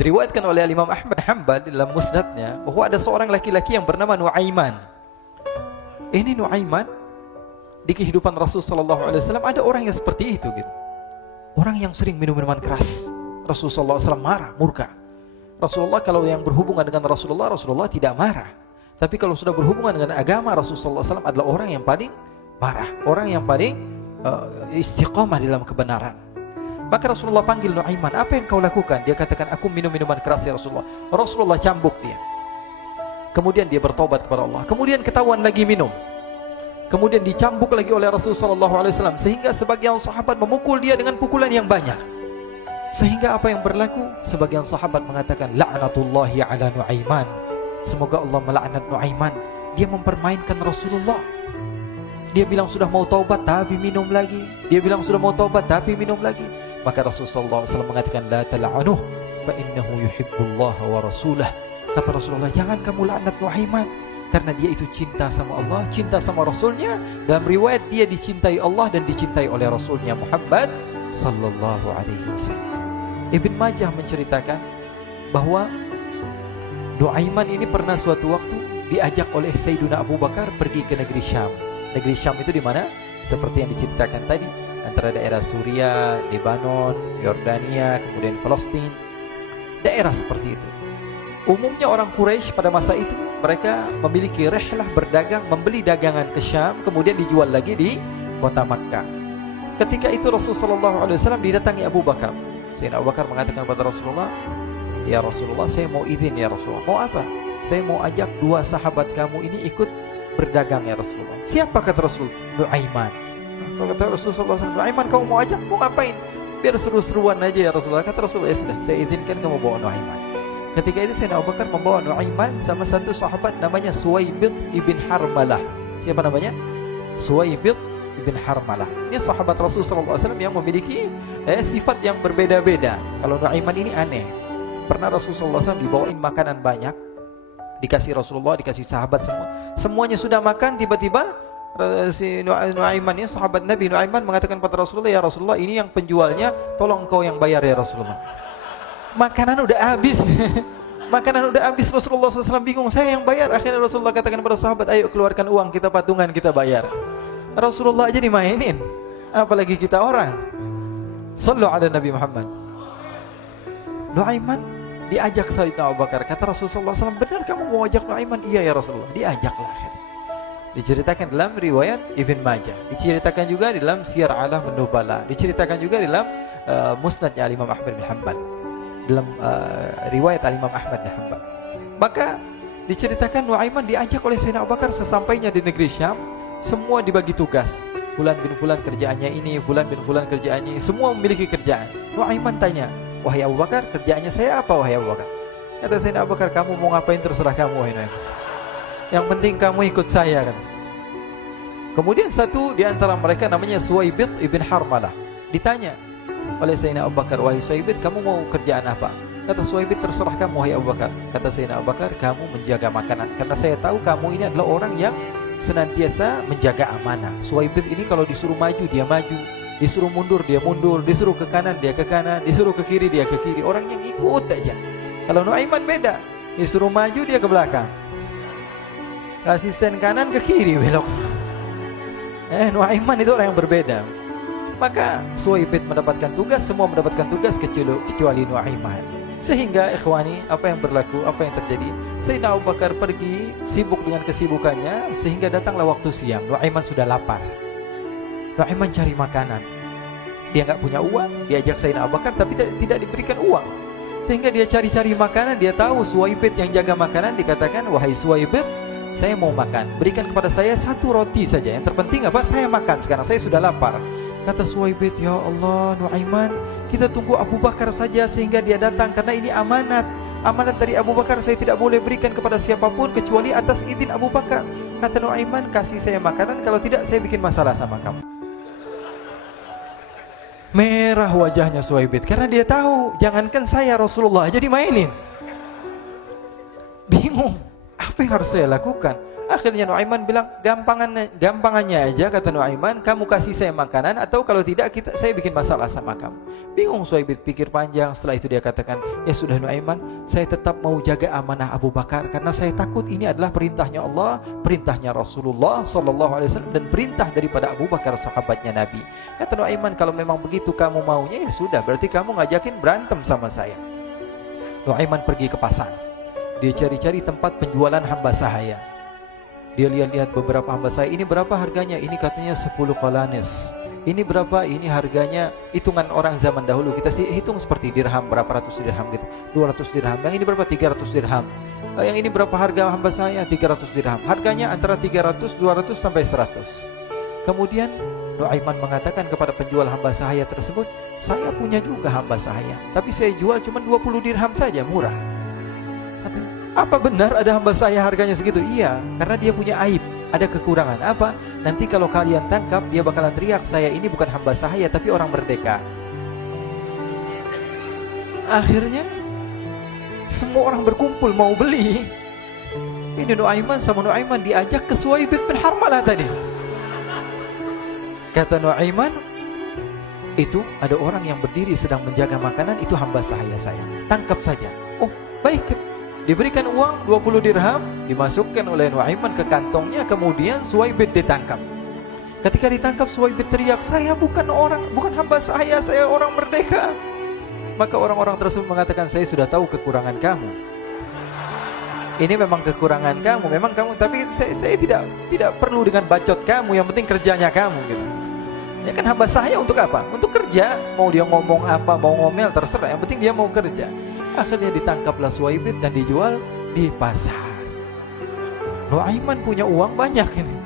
Diriwayatkan oleh Imam Ahmad bin Hanbal dalam musnadnya bahwa ada seorang laki-laki yang bernama Nuaiman. Ini Nuaiman di kehidupan Rasul sallallahu alaihi wasallam ada orang yang seperti itu gitu. Orang yang sering minum minuman keras. Rasul sallallahu alaihi wasallam marah, murka. Rasulullah kalau yang berhubungan dengan Rasulullah tidak marah. Tapi kalau sudah berhubungan dengan agama, Rasul sallallahu alaihi wasallam adalah orang yang paling marah, orang yang paling istiqamah dalam kebenaran. Maka Rasulullah panggil Nuaiman, apa yang kau lakukan? Dia katakan, aku minum minuman keras ya Rasulullah. Rasulullah cambuk dia. Kemudian dia bertobat kepada Allah. Kemudian ketahuan lagi minum. Kemudian dicambuk lagi oleh Rasulullah sallallahu alaihi wasallam, sehingga sebagian sahabat memukul dia dengan pukulan yang banyak. Sehingga apa yang berlaku? Sebagian sahabat mengatakan, la'natullahi ala Nuaiman. Semoga Allah melaknat Nuaiman. Dia mempermainkan Rasulullah. Dia bilang sudah mau taubat tapi minum lagi. Dia bilang sudah mau taubat tapi minum lagi. Maka Rasulullah SAW mengatakan, la tal'anuh fa innahu yuhibbullaha wa rasulah. Kata Rasulullah, jangan kamu laknat Nuaiman, karena dia itu cinta sama Allah, cinta sama Rasulnya. Dalam riwayat dia dicintai Allah dan dicintai oleh Rasulnya Muhammad sallallahu alaihi wasallam. Ibn Majah menceritakan bahwa Nuaiman ini pernah suatu waktu diajak oleh Sayyidina Abu Bakar pergi ke negeri Syam. Negeri Syam itu di mana? Seperti yang diceritakan tadi, antara daerah Suriah, Lebanon, Yordania, kemudian Palestina. Daerah seperti itu. Umumnya orang Quraisy pada masa itu mereka memiliki rihlah berdagang, membeli dagangan ke Syam, kemudian dijual lagi di kota Makkah. Ketika itu Rasulullah SAW didatangi Abu Bakar. Sayyidina Abu Bakar mengatakan kepada Rasulullah, ya Rasulullah, saya mau izin ya Rasulullah. Mau apa? Saya mau ajak dua sahabat kamu ini ikut berdagang ya Rasulullah. Siapa kata Rasul? Nuaiman. Kata Rasulullah SAW, Nuaiman kamu mau ajak? Mau ngapain? Biar seru-seruan aja ya Rasulullah. Kata Rasulullah, ya sudah, saya izinkan kamu bawa Nuaiman. Ketika itu Sayyidina Abu Bakar membawa Nuaiman sama satu sahabat namanya Suwaibid ibn Harmalah. Siapa namanya? Suwaibid ibn Harmalah. Ini sahabat Rasulullah SAW yang memiliki sifat yang berbeda-beda. Kalau Nuaiman ini aneh. Pernah Rasulullah SAW dibawain makanan banyak, dikasih Rasulullah, dikasih sahabat semua. Semuanya sudah makan, tiba-tiba si Nuaiman ini, sahabat Nabi Nuaiman mengatakan kepada Rasulullah, ya Rasulullah, ini yang penjualnya, tolong kau yang bayar ya Rasulullah. Makanan udah habis. Makanan udah habis. Rasulullah SAW bingung, saya yang bayar. Akhirnya Rasulullah katakan kepada sahabat, ayo keluarkan uang, kita patungan, kita bayar. Rasulullah aja dimainin, apalagi kita orang. Sallu ala Nabi Muhammad. Nuaiman diajak Sayyidina Abu Bakar. Kata Rasulullah SAW, benar kamu mau ajak Nuaiman? Iya ya Rasulullah. Diajaklah akhirnya. Diceritakan dalam riwayat Ibn Majah, diceritakan juga dalam Siyar A'lam An-Nubala, diceritakan juga dalam musnadnya Imam Ahmad bin Hanbal, dalam riwayat Imam Ahmad bin Hanbal. Maka diceritakan Nuaiman diajak oleh Sayyidina Abu Bakar. Sesampainya di negeri Syam, semua dibagi tugas. Fulan bin Fulan kerjaannya ini, Fulan bin Fulan kerjaannya ini, semua memiliki kerjaan. Nuaiman tanya, wahai Abu Bakar, kerjaannya saya apa wahai Abu Bakar? Kata Sayyidina Abu Bakar, kamu mau ngapain terserah kamu wahai Nuaiman. Yang penting kamu ikut saya kan. Kemudian satu di antara mereka namanya Suwaibid ibn Harmalah. Ditanya oleh Sayyidina Abu Bakar, wahai Suwaibid, kamu mau kerjaan apa? Kata Suwaibid, terserah kamu wahai Abu Bakar. Kata Sayyidina Abu Bakar, kamu menjaga makanan, karena saya tahu kamu ini adalah orang yang senantiasa menjaga amanah. Suwaibid ini kalau disuruh maju dia maju, disuruh mundur dia mundur, disuruh ke kanan dia ke kanan, disuruh ke kiri dia ke kiri. Orang yang ikut aja. Kalau Nuaiman beda, disuruh maju dia ke belakang, kasih sen kanan ke kiri belok. Nuaiman itu orang yang berbeda. Maka Suwaibid mendapatkan tugas, semua mendapatkan tugas kecuali Nuaiman. Sehingga ikhwani, apa yang berlaku, apa yang terjadi? Sayyidina Abu Bakar pergi sibuk dengan kesibukannya, sehingga datanglah waktu siang. Nuaiman sudah lapar. Nuaiman cari makanan. Dia nggak punya uang, diajak Sayyidina Abu Bakar tapi tidak diberikan uang. Sehingga dia cari-cari makanan. Dia tahu Suwaibid yang jaga makanan, dikatakan, wahai Suwaibid, saya mau makan, berikan kepada saya satu roti saja. Yang terpenting apa? Saya makan sekarang, saya sudah lapar. Kata Suwaibid, ya Allah Nuaiman, kita tunggu Abu Bakar saja sehingga dia datang, karena ini amanat. Amanat dari Abu Bakar, saya tidak boleh berikan kepada siapapun kecuali atas izin Abu Bakar. Kata Nuaiman, kasih saya makanan, kalau tidak saya bikin masalah sama kamu. Merah wajahnya Suwaibid, karena dia tahu, jangankan saya, Rasulullah aja dimainin. Bingung, apa yang harus saya lakukan? Akhirnya Nuaiman bilang, gampangannya aja, kata Nuaiman, kamu kasih saya makanan, atau kalau tidak saya bikin masalah sama kamu. Bingung Suhaib pikir panjang. Setelah itu dia katakan, ya sudah Nuaiman, saya tetap mau jaga amanah Abu Bakar, karena saya takut ini adalah perintahnya Allah, perintahnya Rasulullah SAW, dan perintah daripada Abu Bakar sahabatnya Nabi. Kata Nuaiman, kalau memang begitu kamu maunya, ya sudah, berarti kamu ngajakin berantem sama saya. Nuaiman pergi ke pasar. Dia cari-cari tempat penjualan hamba sahaya. Dia lihat-lihat beberapa hamba sahaya. Ini berapa harganya? Ini katanya 10 qalanis. Ini berapa? Ini harganya, hitungan orang zaman dahulu, kita sih hitung seperti dirham, berapa ratus dirham gitu, 200 dirham. Yang ini berapa? 300 dirham. Yang ini berapa harga hamba sahaya? 300 dirham. Harganya antara 300, 200 sampai 100. Kemudian Nuaiman mengatakan kepada penjual hamba sahaya tersebut, saya punya juga hamba sahaya, tapi saya jual cuma 20 dirham saja, murah. Katanya, apa benar ada hamba saya harganya segitu? Iya, karena dia punya aib, ada kekurangan. Apa? Nanti kalau kalian tangkap, dia bakalan teriak, saya ini bukan hamba sahaya tapi orang merdeka. Akhirnya semua orang berkumpul mau beli. Ini Nuaiman sama Nuaiman diajak ke Suhaib bin Harmalah tadi. Kata Nuaiman, itu ada orang yang berdiri sedang menjaga makanan, itu hamba sahaya saya, tangkap saja. Oh baik. Diberikan uang 20 dirham, dimasukkan oleh Nuaiman ke kantongnya, kemudian Suhaib ditangkap. Ketika ditangkap, Suhaib teriak, saya bukan hamba saya orang merdeka. Maka orang-orang tersebut mengatakan, saya sudah tahu kekurangan kamu. Ini memang kekurangan kamu, memang kamu, tapi saya tidak perlu dengan bacot kamu, yang penting kerjanya kamu gitu. Ya kan hamba saya untuk apa? Untuk kerja. Mau dia ngomong apa, mau ngomel terserah, yang penting dia mau kerja. Akhirnya ditangkaplah Suhaib dan dijual di pasar. Nuaiman punya uang banyak ini.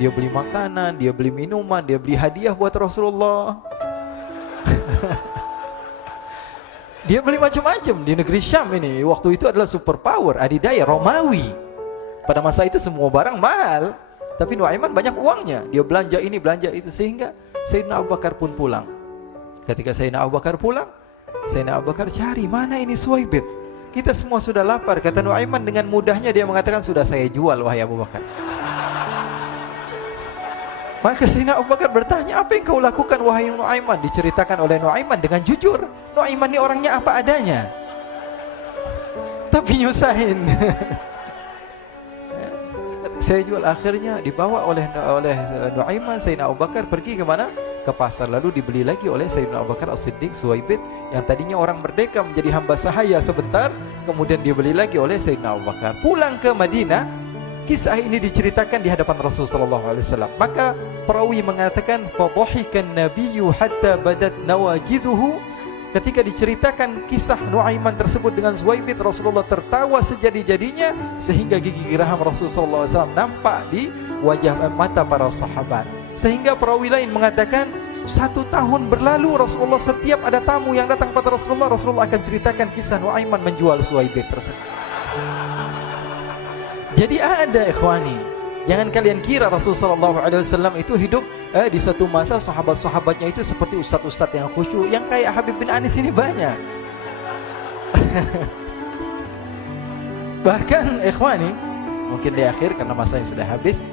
Dia beli makanan, dia beli minuman, dia beli hadiah buat Rasulullah. Dia beli macam-macam di negeri Syam ini. Waktu itu adalah superpower, adidaya Romawi. Pada masa itu semua barang mahal, tapi Nuaiman banyak uangnya. Dia belanja ini, belanja itu, sehingga Sayyidina Abu Bakar pun pulang. Ketika Sayyidina Abu Bakar pulang, Sayyidina Abu Bakar cari, mana ini Suhaib? Kita semua sudah lapar. Kata Nuaiman dengan mudahnya dia mengatakan, sudah saya jual wahai Abu Bakar. Maka Sayyidina Abu Bakar bertanya, apa yang kau lakukan wahai Nuaiman? Diceritakan oleh Nuaiman dengan jujur. Nuaiman ini orangnya apa adanya, tapi nyusahin. Saya jual. Akhirnya dibawa oleh Nuaiman, Sayyidina Abu Bakar pergi ke mana? Ke pasar. Lalu dibeli lagi oleh Sayyidina Abu Bakar As-Siddiq Suhaib, yang tadinya orang merdeka menjadi hamba sahaya sebentar, kemudian dibeli lagi oleh Sayyidina Abu Bakar. Pulang ke Madinah, kisah ini diceritakan di hadapan Rasulullah SAW. Maka perawi mengatakan, fadhahikan nabiyyu hatta badat nawajiduhu. Ketika diceritakan kisah Nuaiman tersebut dengan Suhaib, Rasulullah tertawa sejadi-jadinya, sehingga gigi geraham Rasulullah SAW nampak di wajah mata para sahabat. Sehingga perawi lain mengatakan, 1 tahun berlalu Rasulullah, setiap ada tamu yang datang pada Rasulullah, Rasulullah akan ceritakan kisah Nuaiman menjual Suhaib tersebut. Jadi ada ikhwani, jangan kalian kira Rasulullah SAW itu hidup di satu masa sahabat-sahabatnya itu seperti ustadz-ustadz yang khusyuk, yang kayak Habib bin Anis ini banyak. Bahkan ikhwani, mungkin di akhir karena masa yang sudah habis,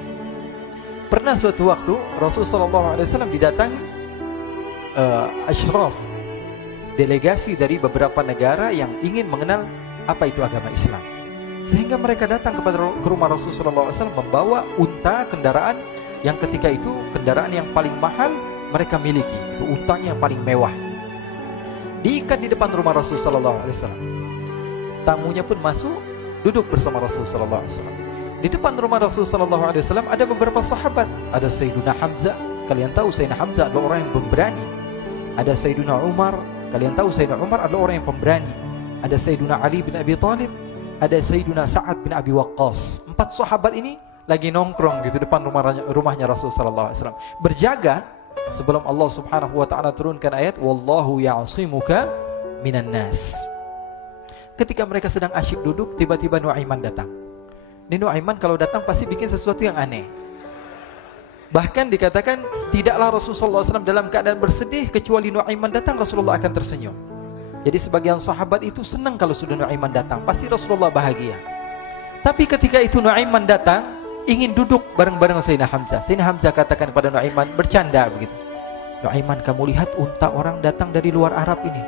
pernah suatu waktu Rasulullah SAW didatangi asyraf, delegasi dari beberapa negara yang ingin mengenal apa itu agama Islam. Sehingga mereka datang ke rumah Rasulullah SAW membawa unta, kendaraan yang ketika itu kendaraan yang paling mahal mereka miliki. Itu untanya yang paling mewah. Diikat di depan rumah Rasulullah SAW. Tamunya pun masuk, duduk bersama Rasulullah SAW. Di depan rumah Rasulullah SAW ada beberapa sahabat. Ada Sayyiduna Hamzah. Kalian tahu Sayyidina Hamzah adalah orang yang pemberani. Ada Sayyiduna Umar. Kalian tahu Sayyidina Umar adalah orang yang pemberani. Ada Sayyiduna Ali bin Abi Thalib. Ada Sayyiduna Sa'ad bin Abi Waqqas. 4 sahabat ini lagi nongkrong gitu depan rumahnya Rasulullah SAW, berjaga sebelum Allah Subhanahu wa taala turunkan ayat wallahu ya'simuka minan nas. Ketika mereka sedang asyik duduk, tiba-tiba Nuaiman datang. Ini Nuaiman kalau datang pasti bikin sesuatu yang aneh. Bahkan dikatakan tidaklah Rasulullah SAW dalam keadaan bersedih, kecuali Nuaiman datang Rasulullah akan tersenyum. Jadi sebagian sahabat itu senang kalau sudah Nuaiman datang, pasti Rasulullah bahagia. Tapi ketika itu Nuaiman datang, ingin duduk bareng-bareng Sayyidina Hamzah. Sayyidina Hamzah katakan kepada Nuaiman, bercanda begitu. Nuaiman, kamu lihat unta orang datang dari luar Arab ini.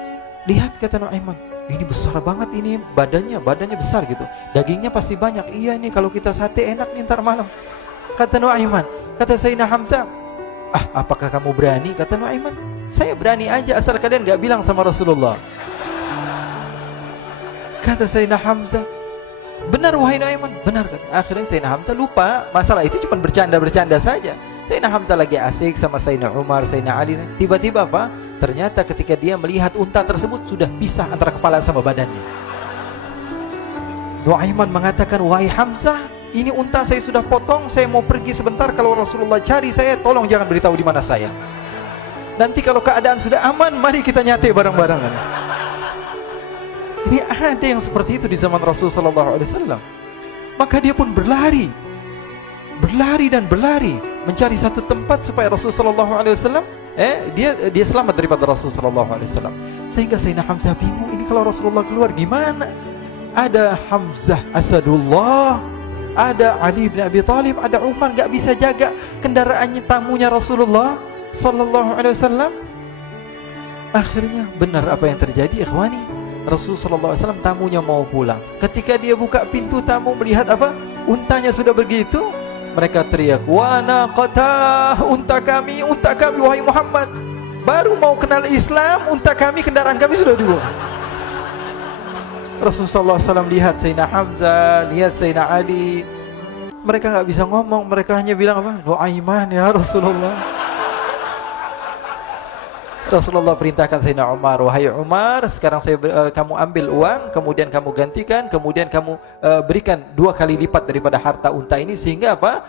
Lihat, kata Nuaiman, ini besar banget ini, badannya besar gitu. Dagingnya pasti banyak. Iya nih, kalau kita sate enak nih ntar malam. Kata Nuaiman. Kata Sayyidina Hamzah, apakah kamu berani? Kata Nuaiman, saya berani aja asal kalian gak bilang sama Rasulullah. Kata Sayyidina Hamzah, benar wahai Nuaiman, benar kan? Akhirnya Sayyidina Hamzah lupa masalah itu, cuma bercanda-bercanda saja. Sayyidina Hamzah lagi asik sama Sayyidina Umar, Sayyidina Ali. Tiba-tiba apa? Ternyata ketika dia melihat unta tersebut sudah pisah antara kepala sama badannya. Nuaiman mengatakan, wahai Hamzah, ini unta saya sudah potong, saya mau pergi sebentar. Kalau Rasulullah cari saya, tolong jangan beritahu di mana saya. Nanti kalau keadaan sudah aman, mari kita nyate bareng-barengan. Ini ada yang seperti itu di zaman Rasulullah SAW. Maka dia pun berlari dan berlari mencari satu tempat supaya Rasulullah SAW dia selamat daripada Rasulullah SAW. Sehingga Sayyidina Hamzah bingung, ini kalau Rasulullah keluar gimana? Ada Hamzah Asadullah, ada Ali bin Abi Thalib, ada Umar, gak bisa jaga kendaraannya, tamunya Rasulullah SAW. Akhirnya benar apa yang terjadi, ikhwani. Rasulullah SAW tamunya mau pulang. Ketika dia buka pintu tamu melihat apa? Untanya sudah begitu. Mereka teriak, wa naqatah, unta kami wahai Muhammad. Baru mau kenal Islam, unta kami, kendaraan kami sudah dibuang. Rasulullah SAW lihat Sayyidina Hamzah, lihat Sayyidina Ali. Mereka gak bisa ngomong, mereka hanya bilang apa? Nuaiman ya Rasulullah. Rasulullah perintahkan Sayyidina Umar, wahai Umar, sekarang kamu ambil uang, kemudian kamu gantikan, kemudian kamu berikan 2 kali lipat daripada harta unta ini, sehingga apa?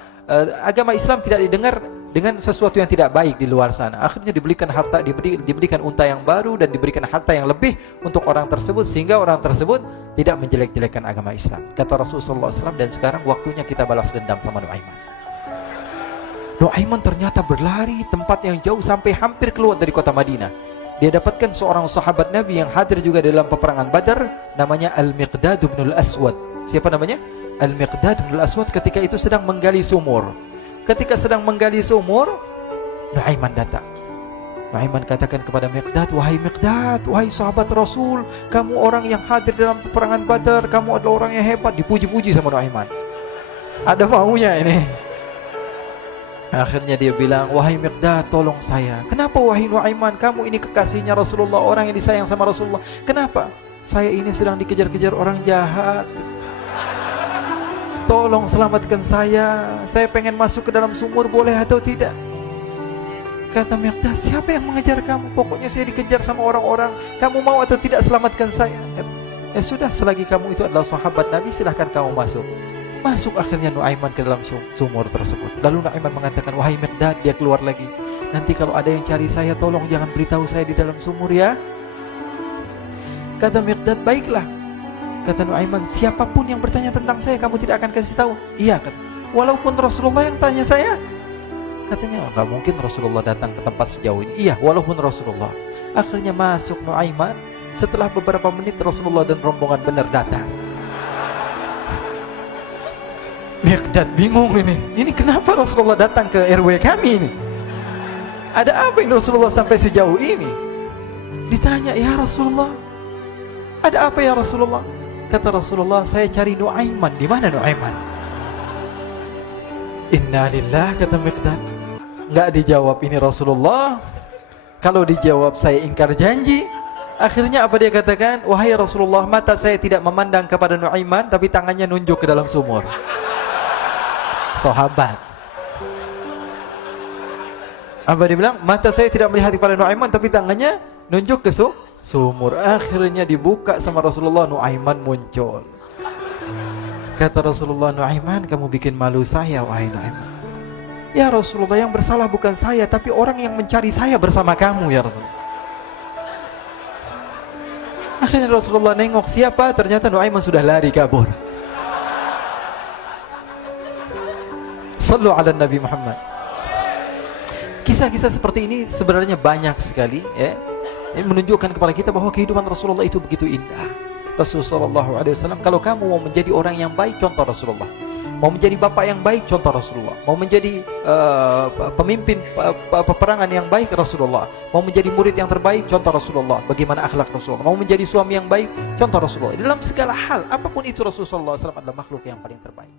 Agama Islam tidak didengar dengan sesuatu yang tidak baik di luar sana. Akhirnya diberikan harta, diberikan unta yang baru dan diberikan harta yang lebih untuk orang tersebut, sehingga orang tersebut tidak menjelek-jelekan agama Islam. Kata Rasulullah SAW, dan sekarang waktunya kita balas dendam sama Nuaiman. Nuaiman ternyata berlari tempat yang jauh sampai hampir keluar dari kota Madinah. Dia dapatkan seorang sahabat Nabi yang hadir juga dalam peperangan Badar, namanya Al-Miqdad bin Al-Aswad. Siapa namanya? Al-Miqdad bin Al-Aswad ketika itu sedang menggali sumur. Ketika sedang menggali sumur, Nuaiman datang. Nuaiman katakan kepada Miqdad, wahai Miqdad, wahai sahabat Rasul, kamu orang yang hadir dalam peperangan Badar, kamu adalah orang yang hebat. Dipuji-puji sama Nuaiman. Ada maunya ini. Akhirnya dia bilang, wahai Miqdad, tolong saya. Kenapa wahai Nuaiman, kamu ini kekasihnya Rasulullah, orang yang disayang sama Rasulullah. Kenapa? Saya ini sedang dikejar-kejar orang jahat. Tolong selamatkan saya. Saya pengen masuk ke dalam sumur, boleh atau tidak? Kata Miqdad, siapa yang mengejar kamu? Pokoknya saya dikejar sama orang-orang. Kamu mau atau tidak selamatkan saya? Ya sudah, selagi kamu itu adalah sahabat Nabi, silahkan kamu masuk. Masuk akhirnya Nuaiman ke dalam sumur tersebut. Lalu Nuaiman mengatakan, wahai Miqdad, dia keluar lagi. Nanti kalau ada yang cari saya, tolong jangan beritahu saya di dalam sumur ya. Kata Miqdad, baiklah. Kata Nuaiman, siapapun yang bertanya tentang saya, kamu tidak akan kasih tahu? Iya kan? Walaupun Rasulullah yang tanya saya? Katanya, nggak mungkin Rasulullah datang ke tempat sejauh ini. Iya, walaupun Rasulullah. Akhirnya masuk Nuaiman. Setelah beberapa menit Rasulullah dan rombongan benar datang. Miqdad bingung ini. Ini kenapa Rasulullah datang ke RW kami ini? Ada apa yang Rasulullah sampai sejauh ini? Ditanya, ya Rasulullah, ada apa ya Rasulullah? Kata Rasulullah, saya cari Nuaiman. Di mana Nuaiman? Innalillah, kata Miqdad. Nggak dijawab ini Rasulullah. Kalau dijawab saya ingkar janji. Akhirnya apa dia katakan? Wahai Rasulullah, mata saya tidak memandang kepada Nuaiman, tapi tangannya nunjuk ke dalam sumur. Sahabat. Apa dia bilang? Mata saya tidak melihat kepada Nuaiman, tapi tangannya nunjuk ke sumur. Akhirnya dibuka sama Rasulullah, Nuaiman muncul. Kata Rasulullah, Nuaiman, kamu bikin malu saya, wahai Nuaiman. Ya Rasulullah, yang bersalah bukan saya, tapi orang yang mencari saya bersama kamu ya Rasulullah. Akhirnya Rasulullah nengok siapa, ternyata Nuaiman sudah lari kabur. Sallu ala Nabi Muhammad. Kisah-kisah seperti ini sebenarnya banyak sekali ya. Ini menunjukkan kepada kita bahwa kehidupan Rasulullah itu begitu indah. Rasulullah SAW, kalau kamu mau menjadi orang yang baik, contoh Rasulullah. Mau menjadi bapak yang baik, contoh Rasulullah. Mau menjadi pemimpin peperangan yang baik, Rasulullah. Mau menjadi murid yang terbaik, contoh Rasulullah. Bagaimana akhlak Rasulullah. Mau menjadi suami yang baik, contoh Rasulullah. Dalam segala hal, apapun itu Rasulullah SAW adalah makhluk yang paling terbaik.